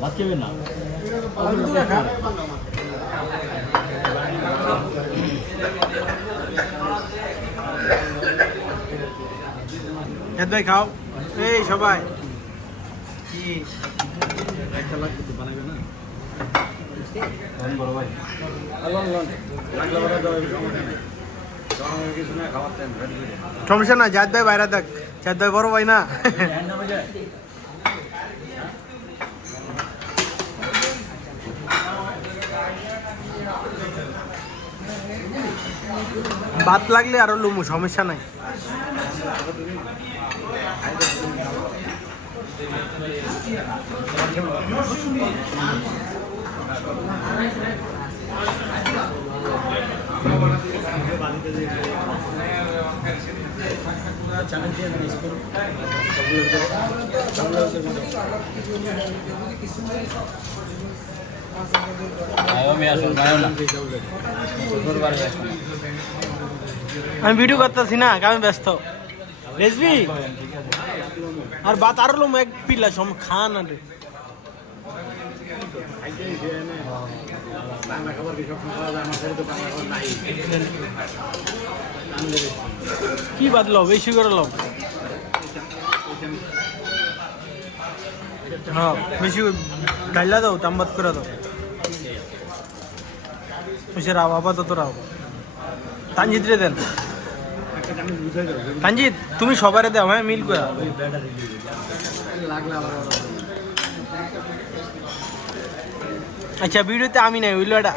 ভাত খাবেন না ভাই খাও এই সবাই কি একটা লাগবে তো বানাবে না বড় ভাই সমস্যা না জাত ভাই বাইরে থাক জাত ভাই বড় ভাই না ভাত লাগলে আরো লুমু সমস্যা নাই আমি ভিডিও করতেছি না আমি ব্যস্ত রেসবি আর বাত আরো লুমু এক পিলা সম খান আরে কি বাদলো বেশি করে লো হ্যাঁ বেশি ডাইলা দাও তাম্বাত করে দাও সে রাও আপাতত রাও তানজিৎ রে দেন তানজিৎ তুমি সবারে দাও হ্যাঁ মিল করে আচ্ছা ভিডিওতে আমি নাই ওইলো এটা